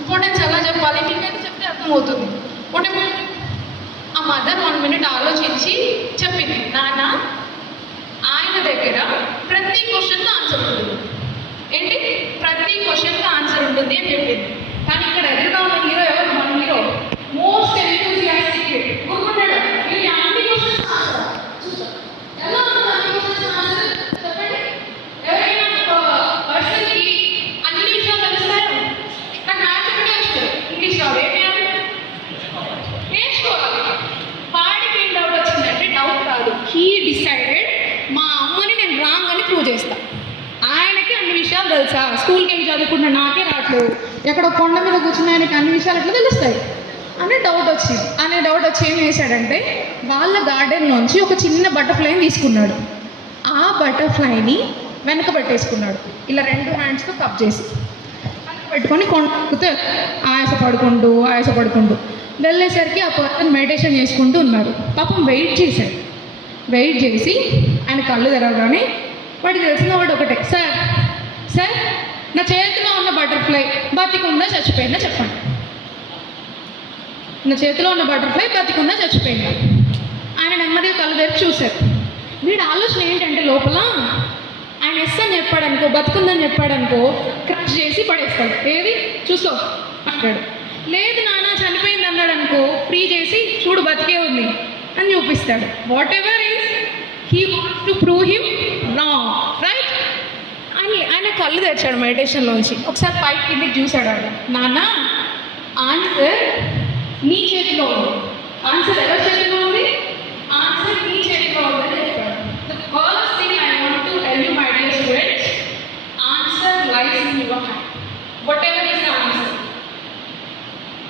Importance ఎలా చెప్పాలి మీకైతే చెప్తే అర్థమవుతుంది. ఒకటే ఆ మదర్ 1 minute ఆలోచించి చెప్పింది, నాన్న ఆయన దగ్గర ప్రతి క్వశ్చన్కి ఆన్సర్ ఉంటుంది. ఏంటి? ప్రతి క్వశ్చన్కి ఆన్సర్ ఉంటుంది అని చెప్పింది. కానీ ఇక్కడ ఎదురుగా ఉన్న హీరో ఎవరు? మన హీరో మోస్ట్ ఎంతూజియాస్టిక్ గుర్తున్నాడు. వీళ్ళు అన్ని క్వశ్చన్స్ ఆన్సర్ చూద్దాం. ఎలా ఉంటుంది అన్ని క్వశ్చన్స్ ఆన్సర్ చెప్పండి. ఎవరైనా ఒక పర్సన్కి అన్ని విషయాలు తెలుస్తాయో? నాకు మ్యాథ్స్ ఒకటే వస్తుంది, ఇంగ్లీష్ రాదు, ఏం చేయాలి? నేర్చుకోవాలి. వాడికి ఏం డౌట్ వచ్చిందంటే డౌట్ కాదు, హీ డిసైడెడ్ మా అమ్మని నేను రాంగ్ అని ప్రూవ్ చేస్తాను. ఆయనకి అన్ని విషయాలు తెలుసా? స్కూల్కి వెళ్ళి చదువుకుంటే నాకే రావట్లేదు, ఎక్కడో కొండ మీద కూర్చున్న ఆయనకి అన్ని విషయాలు ఎట్లా తెలుస్తాయి అనే డౌట్ వచ్చింది. ఏం చేశాడంటే వాళ్ళ గార్డెన్ నుంచి ఒక చిన్న బటర్ఫ్లైని తీసుకున్నాడు. ఆ బటర్ఫ్లైని వెనక పెట్టేసుకున్నాడు, ఇలా 2 హ్యాండ్స్తో కప్ చేసి పెట్టుకొని కొండకుతే ఆయాసపడుకుంటూ వెళ్ళేసరికి ఆ పర్సన్ మెడిటేషన్ చేసుకుంటూ ఉన్నారు. పాపం వెయిట్ చేసి ఆయన కళ్ళు తెరవగానే వాడికి తెలిసిన వాడు ఒకటే, సార్ నా చేతిలో ఉన్న బటర్ఫ్లై బతికుందా చచ్చిపోయిందా చెప్పండి. నా చేతిలో ఉన్న బటర్ఫ్లై బతికుందా చచ్చిపోయిందా? ఆయన నెమ్మదిగా కళ్ళు తెరిచి చూశారు. వీడి ఆలోచన ఏంటంటే లోపల ఆయన ఎస్ అని చెప్పాడనుకో, బతుకుందని చెప్పాడనుకో, క్రష్ చేసి పడేస్తాడు. ఏది చూసో అంటాడు. లేదు నాన్న చనిపోయింది అన్నాడు అనుకో, ఫ్రీ చేసి చూడు బతికే ఉంది అని చూపిస్తాడు. What ever is he wants to prove him wrong, right? అని ఆయన కళ్ళు తెచ్చాడు మెడిటేషన్లోంచి. ఒకసారి పైకి కిందకి చూశాడు. ఆడు, నాన్న ఆన్సర్ నీ చేతిలో ఉంది. ఆన్సర్ ఎవరి చేతిలో ఉంది? ఆన్సర్ నీ చేతిలో ఉందని చెప్పాడు. The first thing I want to tell you my dear students, answer lies in your hand. What ever is the answer,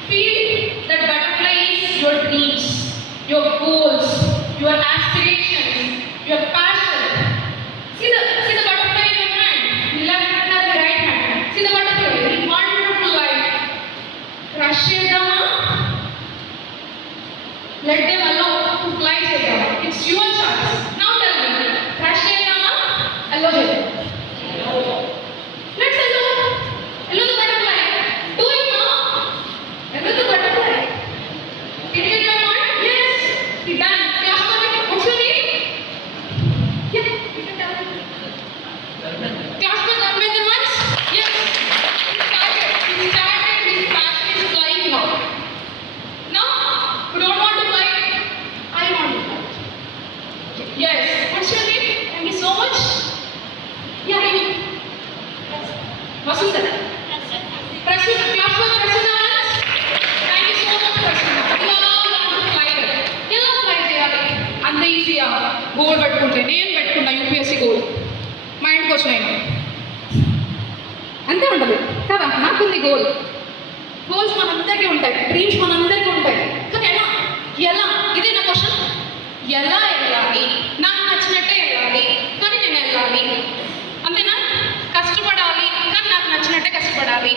feel that butterfly is your dreams, your goals, your aspirations, your passion. See the butterfly in your hand, the left hand or the right hand. See the butterfly, the wonderful life. Crush chedama, let them alone to fly chedama. It's your choice. Now tell me, crush chedama, allow chedama. Let's allow the butterfly. Do it now. Hello the butterfly. Did you get my point? Yes. You're done. Class project. What's your name? Yeah. You can tell me. Class project amazing much? Yes. We started. His passion is flying now. Now, you don't want to fly? I want to fly. Yes. What's your name? Thank you so much. Yeah. Vasudha. Prasuna. Class project Prasuna. అంత ఈజీగా goal పెట్టుకుంటే నేను పెట్టుకున్నా UPSC goal, మా ఇంటికి వచ్చినాయి అంతే ఉంటుంది కదా. నాకుంది గోల్స్ మనందరికీ ఉంటాయి, డ్రీమ్స్ మనందరికీ ఉంటాయి. కానీ ఎలా ఇదే నా క్వశ్చన్. ఎలా వెళ్ళాలి? నాకు నచ్చినట్టే వెళ్ళాలి, కానీ నేను వెళ్ళాలి. అంతేనా? కష్టపడాలి, కానీ నాకు నచ్చినట్టే కష్టపడాలి.